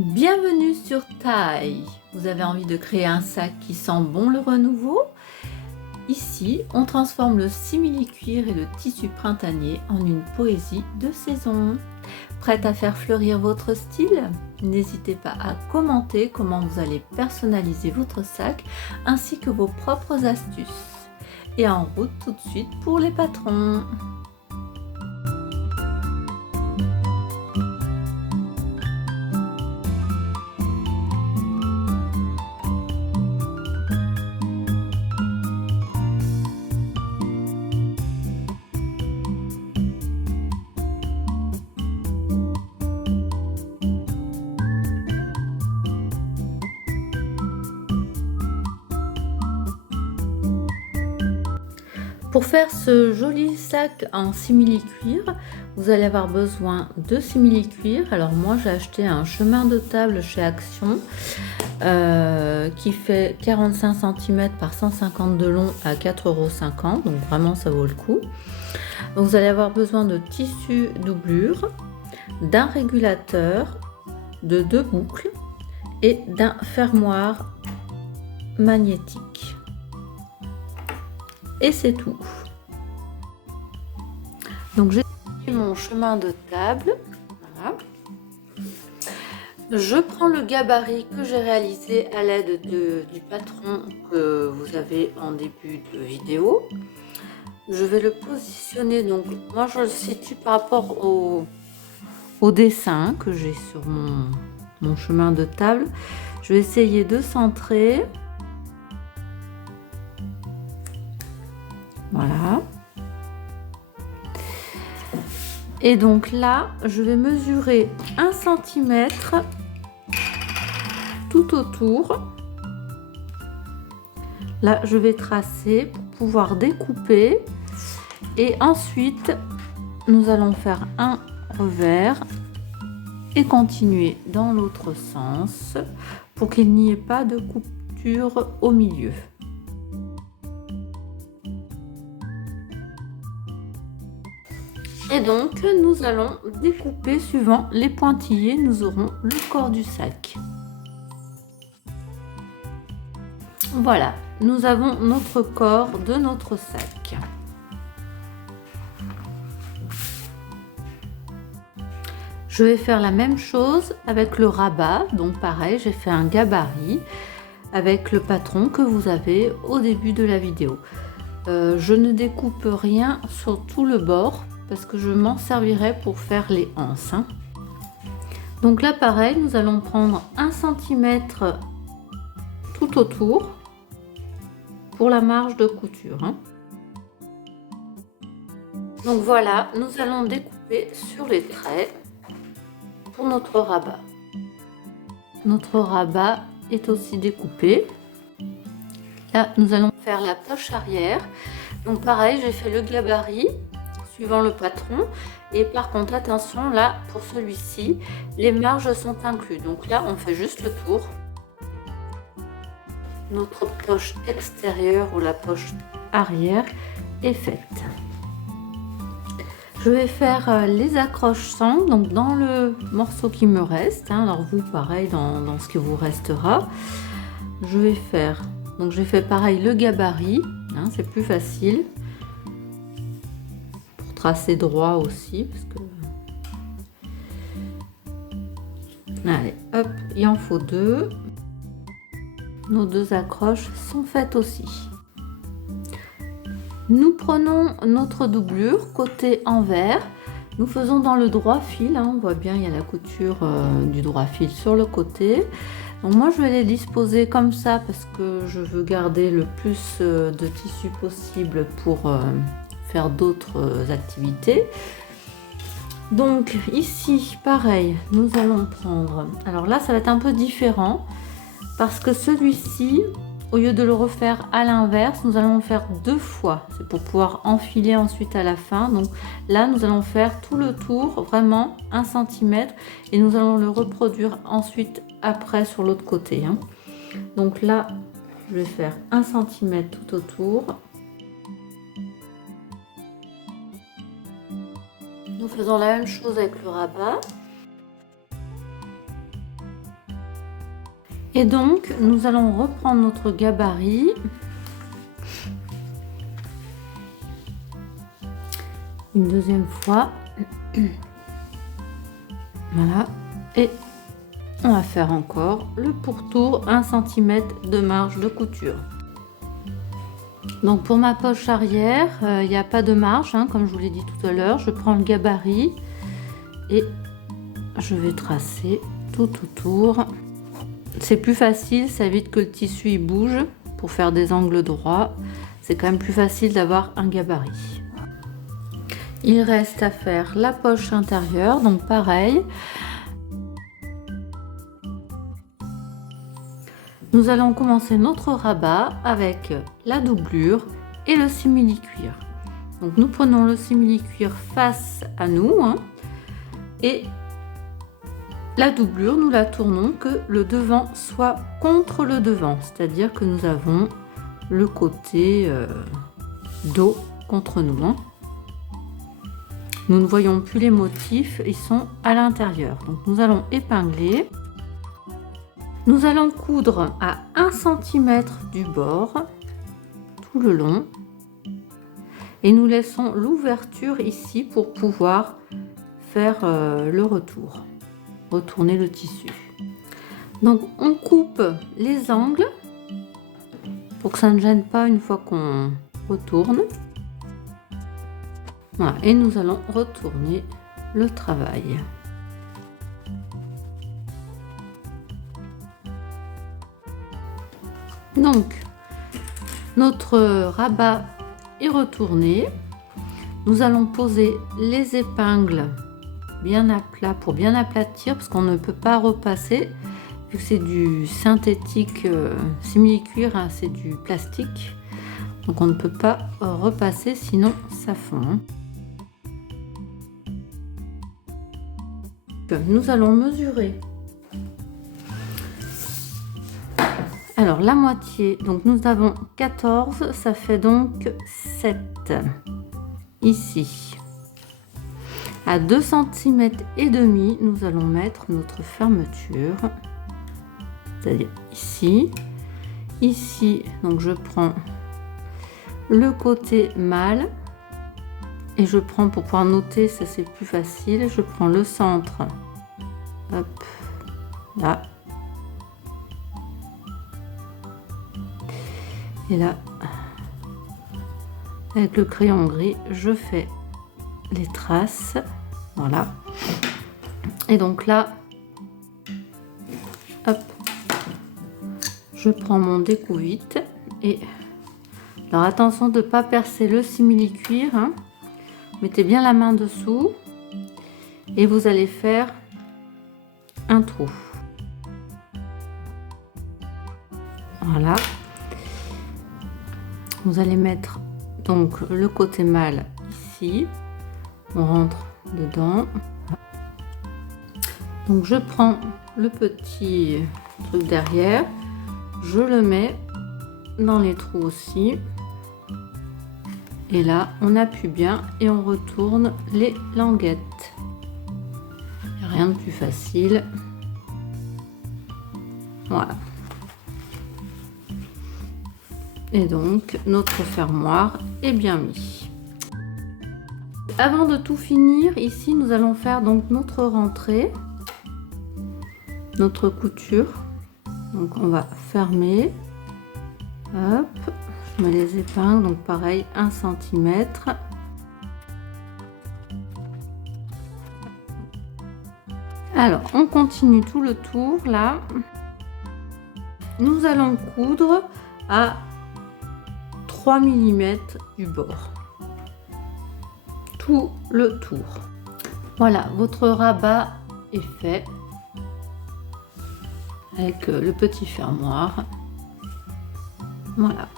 Bienvenue sur Taille. Vous avez envie de créer un sac qui sent bon le renouveau? Ici, on transforme le simili-cuir et le tissu printanier en une poésie de saison. Prête à faire fleurir votre style? N'hésitez pas à commenter comment vous allez personnaliser votre sac ainsi que vos propres astuces. Et en route tout de suite pour les patrons. Pour faire ce joli sac en simili-cuir, vous allez avoir besoin de simili-cuir. Alors moi j'ai acheté un chemin de table chez Action qui fait 45 cm par 150 de long à 4,50 €, donc vraiment ça vaut le coup. Vous allez avoir besoin de tissu doublure, d'un régulateur, de 2 boucles et d'un fermoir magnétique. Et c'est tout. Donc j'ai mon chemin de table. Voilà. Je prends le gabarit que j'ai réalisé à l'aide du patron que vous avez en début de vidéo. Je vais le positionner, donc moi je le situe par rapport au dessin que j'ai sur mon chemin de table. Je vais essayer de centrer. Voilà. Et donc là, je vais mesurer 1 cm tout autour. Là, je vais tracer pour pouvoir découper. Et ensuite, nous allons faire un revers et continuer dans l'autre sens pour qu'il n'y ait pas de couture au milieu. Et donc, nous allons découper suivant les pointillés. Nous aurons le corps du sac. Voilà, nous avons notre corps de notre sac. Je vais faire la même chose avec le rabat. Donc pareil, j'ai fait un gabarit avec le patron que vous avez au début de la vidéo. Je ne découpe rien sur tout le bord parce que je m'en servirai pour faire les anses. Donc là pareil, nous allons prendre 1 cm tout autour pour la marge de couture. Donc voilà, nous allons découper sur les traits pour notre rabat. Notre rabat est aussi découpé. Là, nous allons faire la poche arrière. Donc pareil, j'ai fait le gabarit suivant le patron. Et par contre, attention, là, pour celui-ci, les marges sont incluses. Donc là, on fait juste le tour. Notre poche extérieure ou la poche arrière est faite. Je vais faire les accroches sangles, donc dans le morceau qui me reste. Alors vous, pareil, dans ce qui vous restera. Je vais faire, donc j'ai fait pareil le gabarit, c'est plus facile. Pour tracer droit aussi, parce que... Allez, hop, il en faut 2. Nos 2 accroches sont faites aussi. Nous prenons notre doublure côté envers. Nous faisons dans le droit fil. On voit bien, il y a la couture du droit fil sur le côté. Donc moi, je vais les disposer comme ça parce que je veux garder le plus de tissu possible pour faire d'autres activités. Donc ici, pareil, nous allons prendre... Alors là, ça va être un peu différent parce que celui-ci... Au lieu de le refaire à l'inverse, nous allons le faire 2 fois. C'est pour pouvoir enfiler ensuite à la fin. Donc là, nous allons faire tout le tour, vraiment 1 cm. Et nous allons le reproduire ensuite après sur l'autre côté. Donc là, je vais faire 1 cm tout autour. Nous faisons la même chose avec le rabat. Et donc nous allons reprendre notre gabarit. Une deuxième fois. Voilà. Et on va faire encore le pourtour 1 cm de marge de couture. Donc pour ma poche arrière, il n'y a pas de marge, hein, comme je vous l'ai dit tout à l'heure. Je prends le gabarit et je vais tracer tout autour. C'est plus facile, ça évite que le tissu il bouge pour faire des angles droits. C'est quand même plus facile d'avoir un gabarit. Il reste à faire la poche intérieure, donc pareil. Nous allons commencer notre rabat avec la doublure et le simili-cuir. Donc nous prenons le simili-cuir face à nous, hein, et la doublure, nous la tournons que le devant soit contre le devant, c'est-à-dire que nous avons le côté dos contre nous. Hein. Nous ne voyons plus les motifs, ils sont à l'intérieur. Donc nous allons épingler. Nous allons coudre à 1 cm du bord, tout le long. Et nous laissons l'ouverture ici pour pouvoir faire le retour, retourner le tissu. Donc on coupe les angles pour que ça ne gêne pas une fois qu'on retourne. Voilà, et nous allons retourner le travail. Donc notre rabat est retourné. Nous allons poser les épingles bien à plat pour bien aplatir, parce qu'on ne peut pas repasser vu que c'est du synthétique simili-cuir, hein, c'est du plastique, donc on ne peut pas repasser sinon ça fond. Hein. Nous allons mesurer alors la moitié, donc nous avons 14, ça fait donc 7 ici. À 2 cm et demi, nous allons mettre notre fermeture, c'est-à-dire ici. Ici, donc je prends le côté mâle et je prends, pour pouvoir noter, ça c'est plus facile, je prends le centre, hop, là. Et là, avec le crayon gris, je fais les traces, voilà. Et donc là, hop, je prends mon découvite et alors attention de ne pas percer le simili-cuir, hein. Mettez bien la main dessous et vous allez faire un trou. Voilà. Vous allez mettre donc le côté mâle ici, on rentre dedans. Donc je prends le petit truc derrière, je le mets dans les trous aussi, et là on appuie bien et on retourne les languettes. Rien de plus facile. Voilà. Et donc notre fermoir est bien mis. Avant de tout finir, ici nous allons faire donc notre rentrée, notre couture. Donc on va fermer, hop, je mets les épingles, donc pareil 1 cm. Alors on continue tout le tour là. Nous allons coudre à 3 mm du bord, tout le tour. Voilà, votre rabat est fait avec le petit fermoir. Voilà.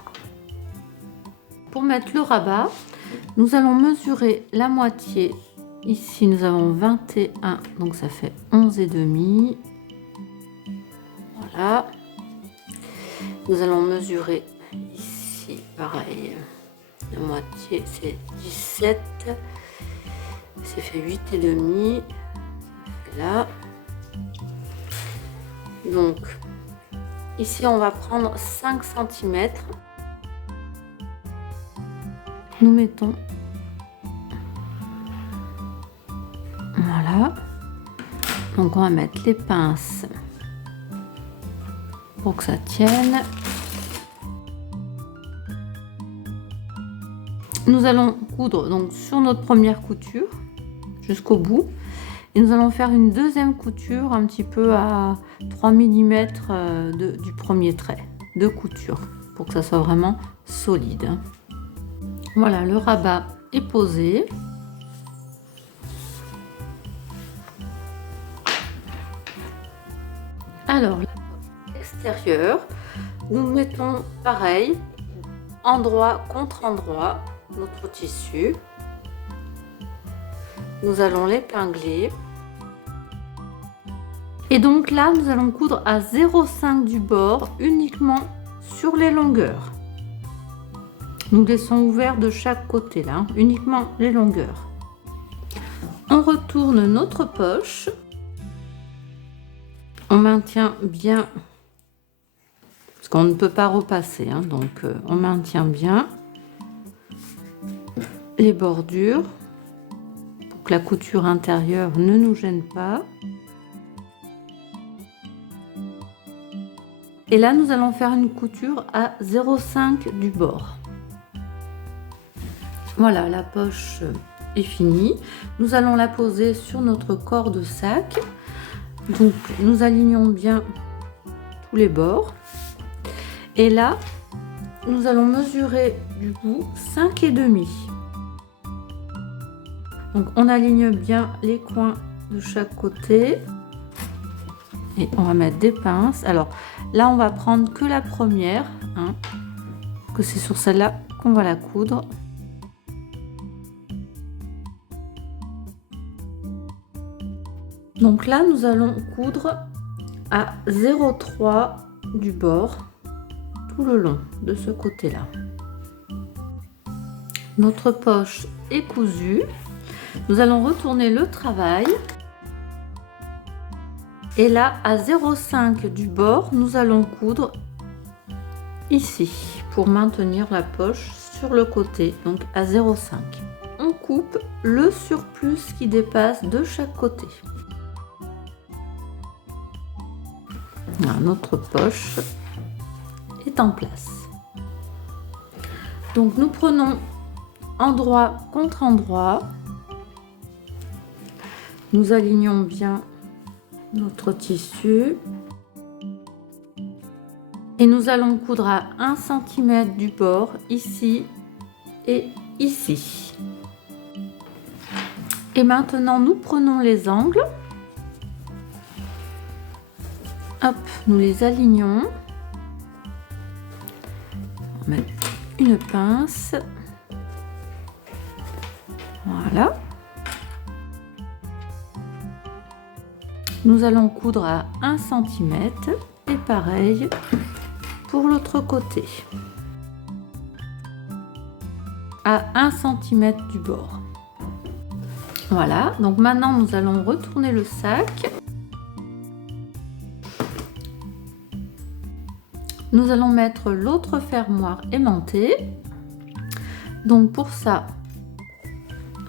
Pour mettre le rabat, nous allons mesurer la moitié. Ici nous avons 21, donc ça fait 11 et demi. Voilà. Nous allons mesurer ici, pareil, la moitié c'est 17, ça fait 8 et demi, là. Donc Ici, on va prendre 5 centimètres. Nous mettons, voilà, donc on va mettre les pinces pour que ça tienne. Nous allons coudre donc sur notre première couture jusqu'au bout et nous allons faire une deuxième couture un petit peu à 3 mm du premier trait de couture pour que ça soit vraiment solide. Voilà, le rabat est posé. Alors, la poche extérieure, nous mettons pareil, endroit contre endroit, notre tissu. Nous allons l'épingler. Et donc là, nous allons coudre à 0,5 du bord uniquement sur les longueurs. Nous laissons ouvert de chaque côté là, uniquement les longueurs. On retourne notre poche. On maintient bien, parce qu'on ne peut pas repasser, hein, donc on maintient bien les bordures pour que la couture intérieure ne nous gêne pas. Et là, nous allons faire une couture à 0,5 du bord. Voilà, la poche est finie. Nous allons la poser sur notre corps de sac. Donc, nous alignons bien tous les bords. Et là, nous allons mesurer du bout 5,5. Donc, on aligne bien les coins de chaque côté. Et on va mettre des pinces. Alors, là, on va prendre que la première, hein, que c'est sur celle-là qu'on va la coudre. Donc là, nous allons coudre à 0,3 du bord tout le long de ce côté-là. Notre poche est cousue. Nous allons retourner le travail. Et là, à 0,5 du bord, nous allons coudre ici pour maintenir la poche sur le côté, donc à 0,5. On coupe le surplus qui dépasse de chaque côté. Voilà, notre poche est en place. Donc nous prenons endroit contre endroit. Nous alignons bien notre tissu. Et nous allons coudre à 1 cm du bord, ici et ici. Et maintenant, nous prenons les angles. Hop, nous les alignons. On va mettre une pince. Voilà. Nous allons coudre à 1 cm et pareil pour l'autre côté. À 1 cm du bord. Voilà, donc maintenant nous allons retourner le sac. Nous allons mettre l'autre fermoir aimantée. Donc pour ça,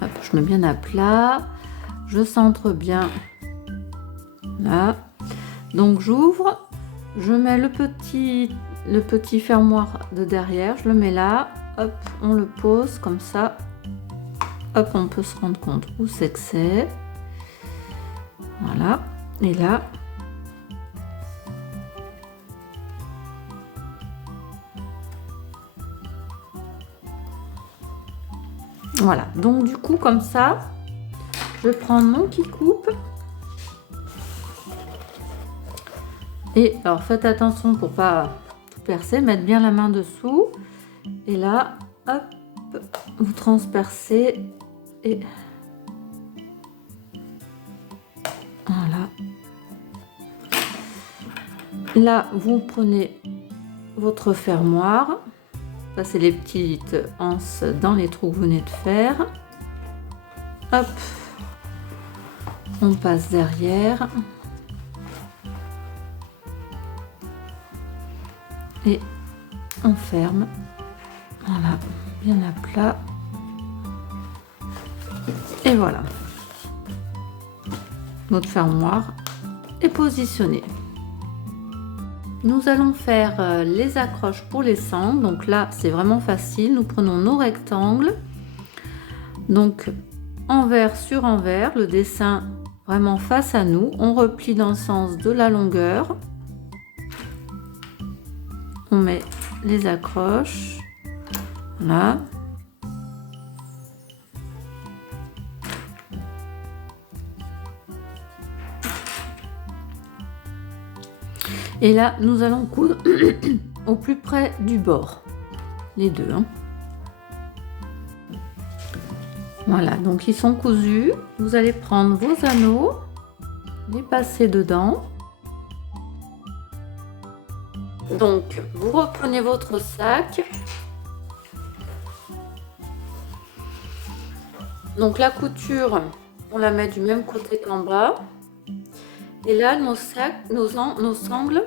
hop, je mets bien à plat, je centre bien là. Donc j'ouvre, je mets le petit fermoir de derrière, je le mets là, hop, on le pose comme ça. Hop, on peut se rendre compte où c'est que c'est. Voilà, et là, voilà, donc du coup comme ça, je vais prendre mon qui coupe. Et alors faites attention pour pas tout percer, mettre bien la main dessous. Et là, hop, vous transpercez et voilà. Là, vous prenez votre fermoir. Passez les petites anses dans les trous que vous venez de faire. Hop, on passe derrière. et on ferme. Voilà, bien à plat. Et voilà. Notre fermoir est positionnée. Nous allons faire les accroches pour les sangles. Donc là, c'est vraiment facile. Nous prenons nos rectangles. Donc, envers sur envers, le dessin vraiment face à nous. On replie dans le sens de la longueur. On met les accroches. Voilà. Et là, nous allons coudre au plus près du bord. Les deux. Hein. Voilà, donc ils sont cousus. Vous allez prendre vos anneaux, les passer dedans. Donc, vous reprenez votre sac. Donc la couture, on la met du même côté qu'en bas. Et là, nos sacs, nos sangles,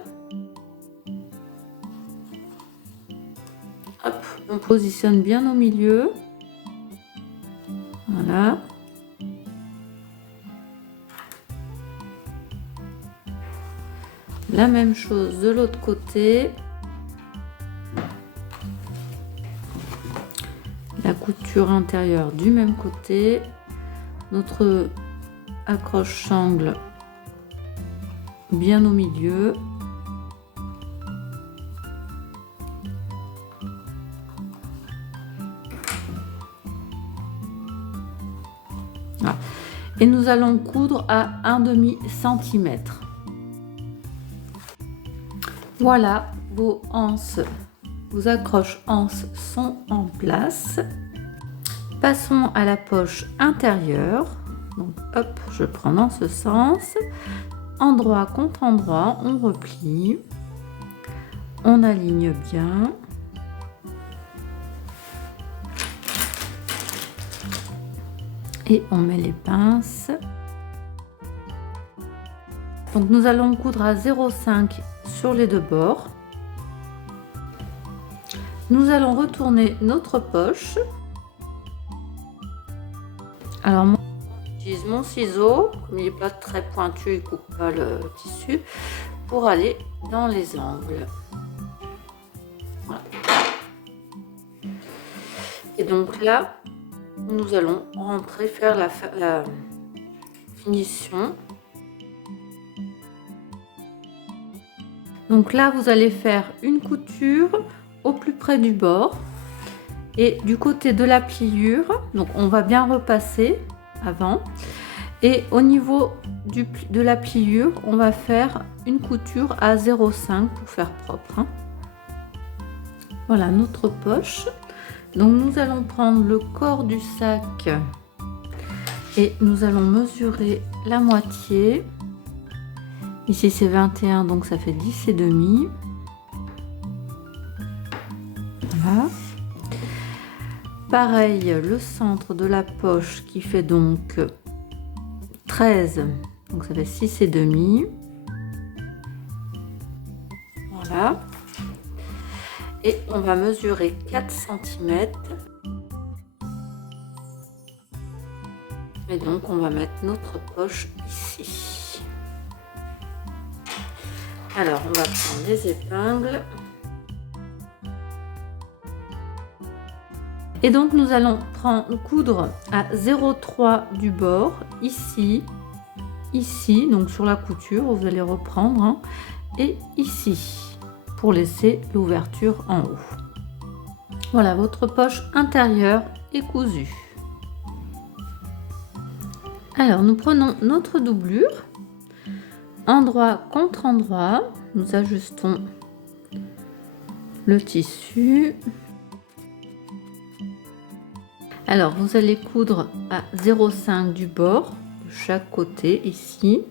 hop, on positionne bien au milieu. Voilà. La même chose de l'autre côté. La couture intérieure du même côté. Notre accroche sangle bien au milieu. Voilà. Et nous allons coudre à 1/2 centimètre. Voilà, vos anses, vos accroches anses sont en place. Passons à la poche intérieure. Donc hop, je prends dans ce sens. Endroit contre endroit, on replie. On aligne bien. Et on met les pinces. Donc nous allons coudre à 0,5 sur les deux bords. Nous allons retourner notre poche. Alors moi, j'utilise mon ciseau, comme il n'est pas très pointu, il ne coupe pas le tissu, pour aller dans les angles. Voilà. Et donc là, nous allons rentrer, faire la finition. Donc là, vous allez faire une couture au plus près du bord et du côté de la pliure. Donc on va bien repasser avant. Et au niveau de la pliure, on va faire une couture à 0,5 pour faire propre. Hein. Voilà notre poche. Donc nous allons prendre le corps du sac et nous allons mesurer la moitié. Ici c'est 21, donc ça fait 10,5. Voilà. Pareil, le centre de la poche qui fait donc 13, donc ça fait 6,5. Voilà. Et on va mesurer 4 cm. Et donc on va mettre notre poche ici. Alors on va prendre les épingles. Et donc nous allons coudre à 0,3 du bord, ici, ici, donc sur la couture, vous allez reprendre, hein, et ici, pour laisser l'ouverture en haut. Voilà, votre poche intérieure est cousue. Alors nous prenons notre doublure, endroit contre endroit, nous ajustons le tissu. Alors vous allez coudre à 0,5 du bord de chaque côté ici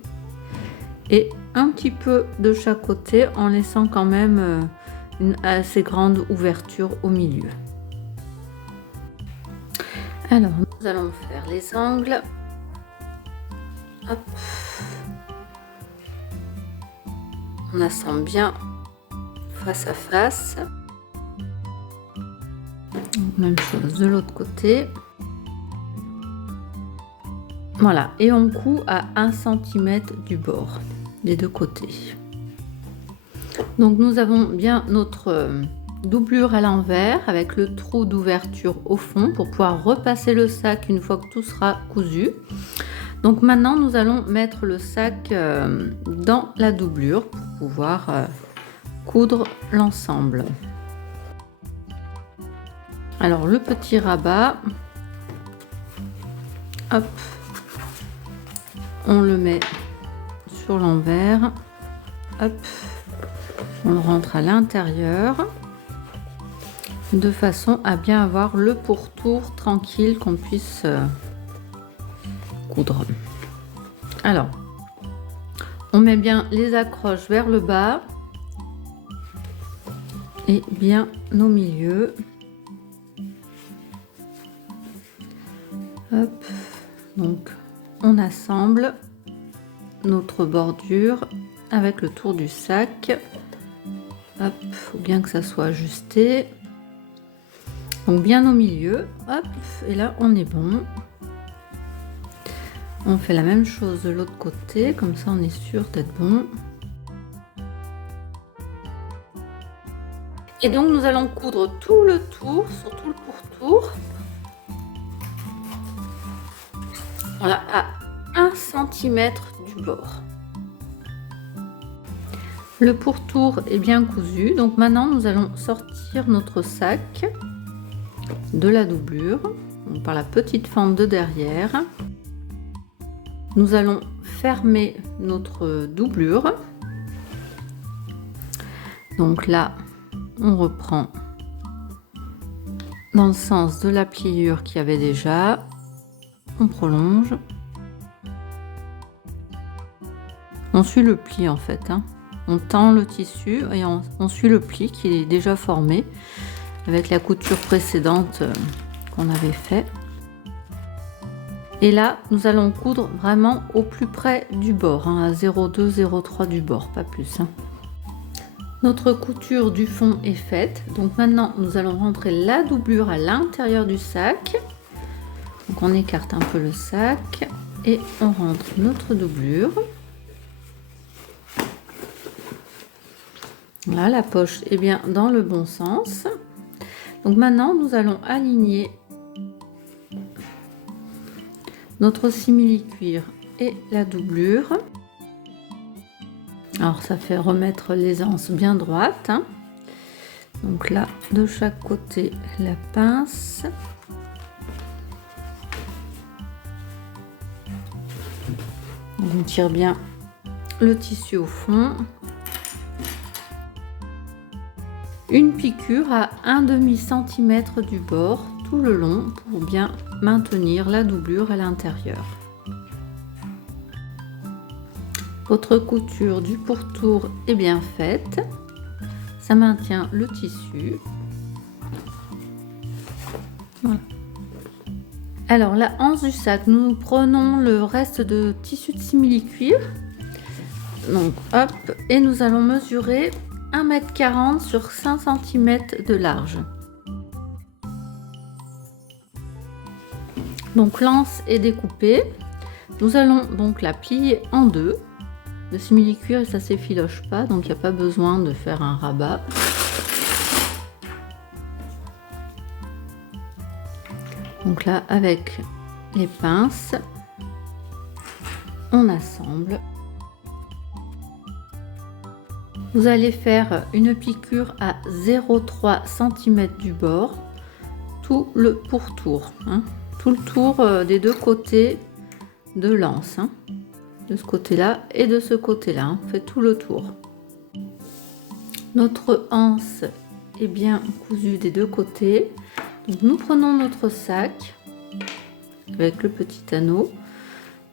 et un petit peu de chaque côté en laissant quand même une assez grande ouverture au milieu. Alors nous allons faire les angles. Hop. On assemble bien face à face. Même chose de l'autre côté. Voilà, et on coud à 1 cm du bord des deux côtés. Donc nous avons bien notre doublure à l'envers avec le trou d'ouverture au fond pour pouvoir repasser le sac une fois que tout sera cousu. Donc maintenant nous allons mettre le sac dans la doublure pour pouvoir coudre l'ensemble. Alors le petit rabat, hop, on le met sur l'envers, hop, on le rentre à l'intérieur de façon à bien avoir le pourtour tranquille qu'on puisse coudre. Alors on met bien les accroches vers le bas et bien au milieu. Hop, donc on assemble notre bordure avec le tour du sac. Hop, faut bien que ça soit ajusté. Donc bien au milieu, hop, et là on est bon. On fait la même chose de l'autre côté, comme ça on est sûr d'être bon. Et donc nous allons coudre tout le tour, sur tout le pourtour. Voilà, à 1 cm du bord. Le pourtour est bien cousu, donc maintenant nous allons sortir notre sac de la doublure, donc par la petite fente de derrière. Nous allons fermer notre doublure. Donc là, on reprend dans le sens de la pliure qu'il y avait déjà. On prolonge. On suit le pli en fait, hein. On tend le tissu et on suit le pli qui est déjà formé avec la couture précédente qu'on avait fait. Et là, nous allons coudre vraiment au plus près du bord, hein, à 0,2, 0,3 du bord, pas plus, hein. Notre couture du fond est faite. Donc maintenant, nous allons rentrer la doublure à l'intérieur du sac. Donc on écarte un peu le sac et on rentre notre doublure. Là, la poche est bien dans le bon sens. Donc maintenant, nous allons aligner notre simili-cuir et la doublure. Alors ça fait remettre l'aisance bien droite, hein. Donc là, de chaque côté, la pince. On tire bien le tissu au fond. Une piqûre à 1/2 cm du bord tout le long pour bien maintenir la doublure à l'intérieur. Votre couture du pourtour est bien faite. Ça maintient le tissu. Voilà. Alors la anse du sac, nous prenons le reste de tissu de simili-cuir. Donc hop, et nous allons mesurer 1,40 m sur 5 cm de large. Donc l'anse est découpée. Nous allons donc la plier en deux. Le simili-cuir, ça s'effiloche pas, donc il n'y a pas besoin de faire un rabat. Donc là, avec les pinces, on assemble. Vous allez faire une piqûre à 0,3 cm du bord, tout le pourtour, hein, tout le tour des deux côtés de l'anse, hein, de ce côté-là et de ce côté-là, hein, on fait tout le tour. Notre anse est bien cousue des deux côtés. Donc, nous prenons notre sac avec le petit anneau.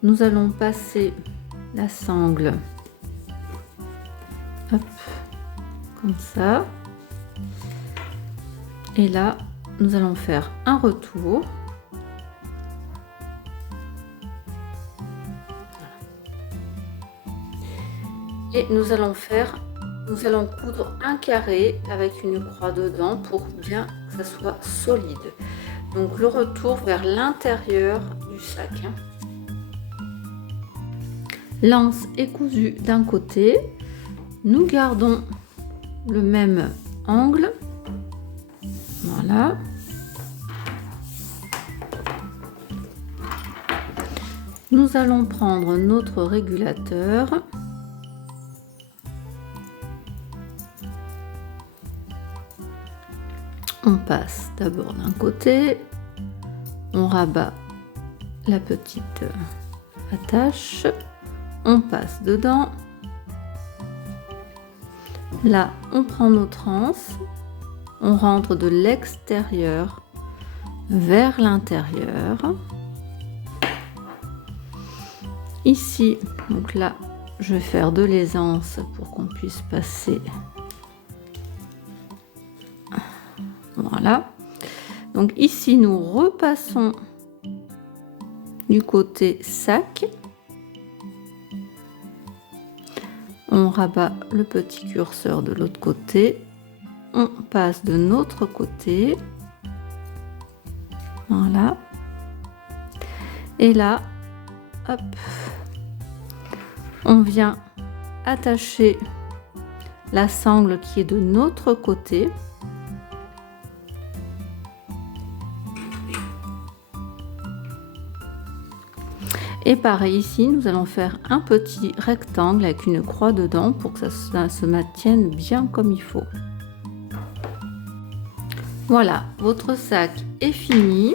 Nous allons passer la sangle, hop, comme ça. Et là, nous allons faire un retour. Et nous allons faire nous allons coudre un carré avec une croix dedans pour bien que ça soit solide. Donc le retour vers l'intérieur du sac. L'anse est cousue d'un côté. Nous gardons le même angle. Voilà. Nous allons prendre notre régulateur. On passe d'abord d'un côté, on rabat la petite attache, on passe dedans. Là, on prend notre anse, on rentre de l'extérieur vers l'intérieur. Ici, donc là, je vais faire de l'aisance pour qu'on puisse passer. Voilà. Donc ici, nous repassons du côté sac. On rabat le petit curseur de l'autre côté. On passe de notre côté. Voilà. Et là, hop, on vient attacher la sangle qui est de notre côté. Et pareil ici, nous allons faire un petit rectangle avec une croix dedans pour que ça se maintienne bien comme il faut. Voilà, votre sac est fini.